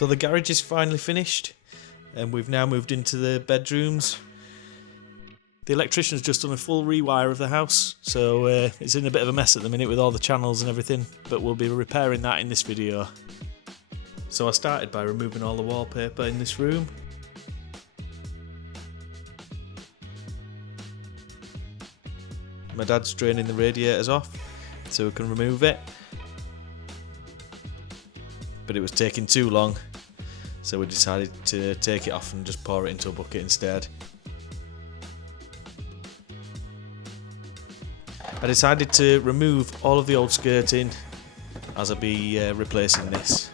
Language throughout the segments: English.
So the garage is finally finished and we've now moved into the bedrooms. The electrician's just done a full rewire of the house, so it's in a bit of a mess at the minute with all the channels and everything, but we'll be repairing that in this video. So I started by removing all the wallpaper in this room. My dad's draining the radiators off so we can remove it, but it was taking too long, so we decided to take it off and just pour it into a bucket instead. I decided to remove all of the old skirting as I'll be replacing this.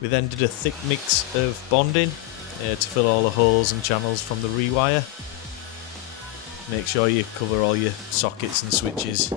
We then did a thick mix of bonding to fill all the holes and channels from the rewire. Make sure you cover all your sockets and switches.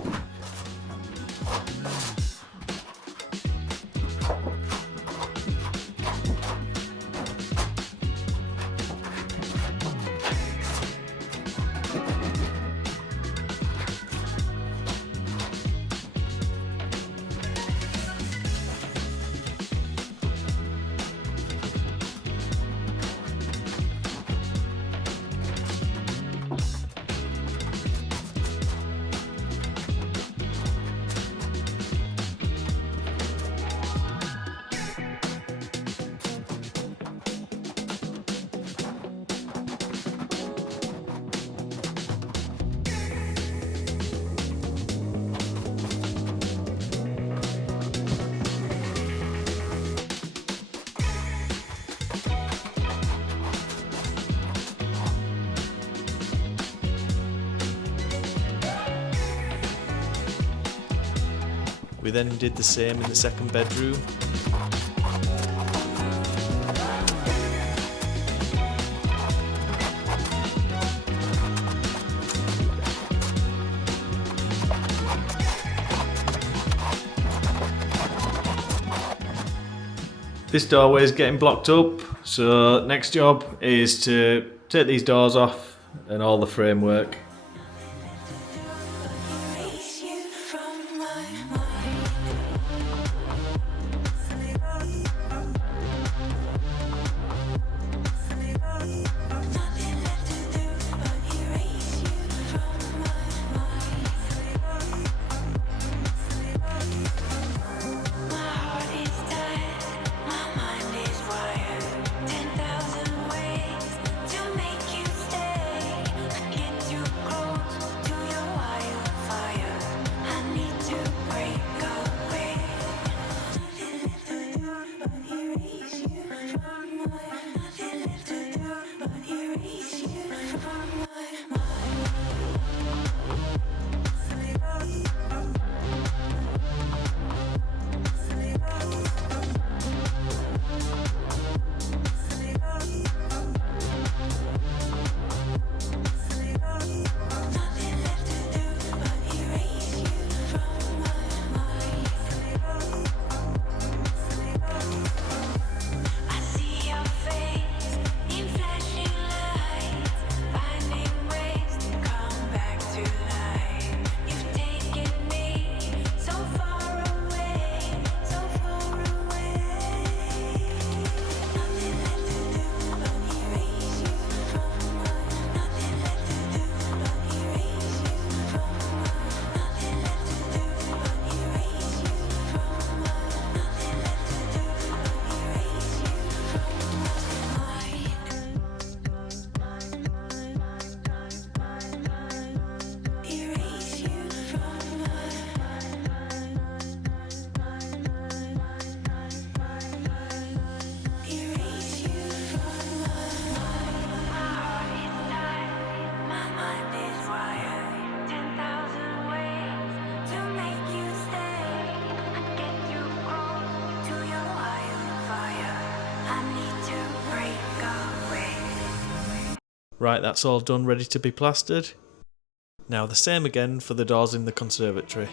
We then did the same in the second bedroom. This doorway is getting blocked up, so next job is to take these doors off and all the framework. Right, that's all done, ready to be plastered. Now the same again for the doors in the conservatory.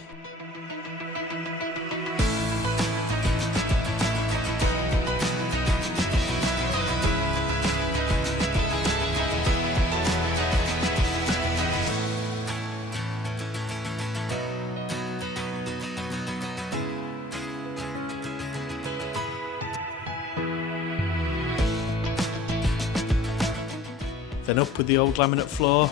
then up with the old laminate floor.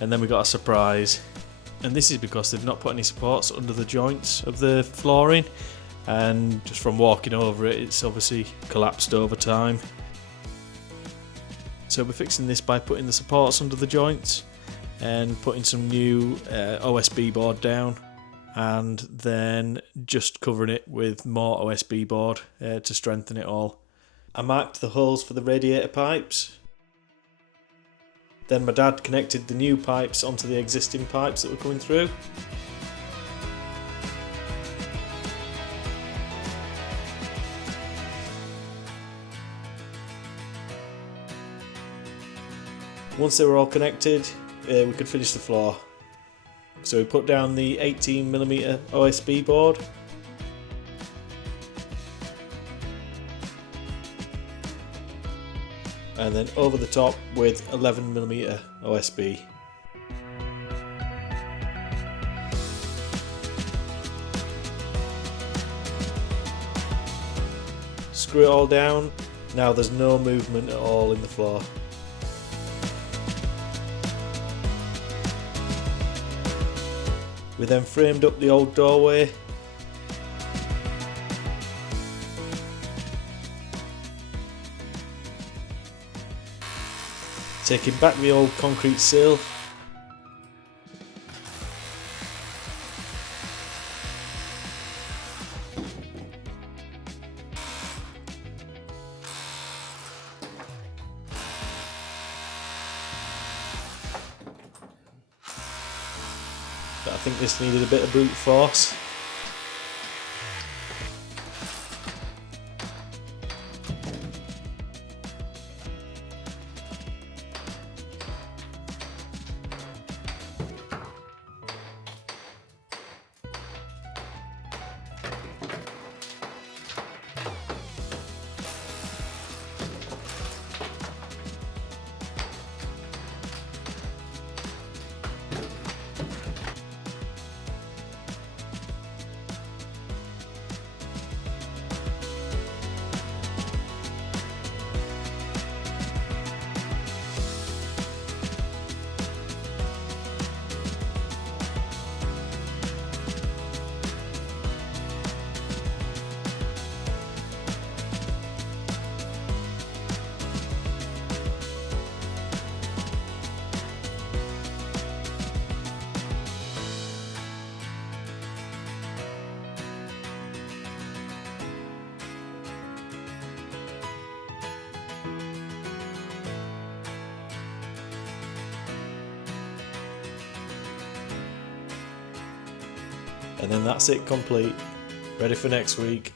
And then we got a surprise, and this is because they've not put any supports under the joints of the flooring, and just from walking over it, it's obviously collapsed over time. So we're fixing this by putting the supports under the joints and putting some new OSB board down, and then just covering it with more OSB board to strengthen it all. I marked the holes for the radiator pipes. Then my dad connected the new pipes onto the existing pipes that were coming through. Once they were all connected, we could finish the floor. So we put down the 18mm OSB board. And then over the top with 11mm OSB. Screw it all down. Now there's no movement at all in the floor. We then framed up the old doorway. Taking back the old concrete sill. But I think this needed a bit of brute force. And then that's it complete, ready for next week.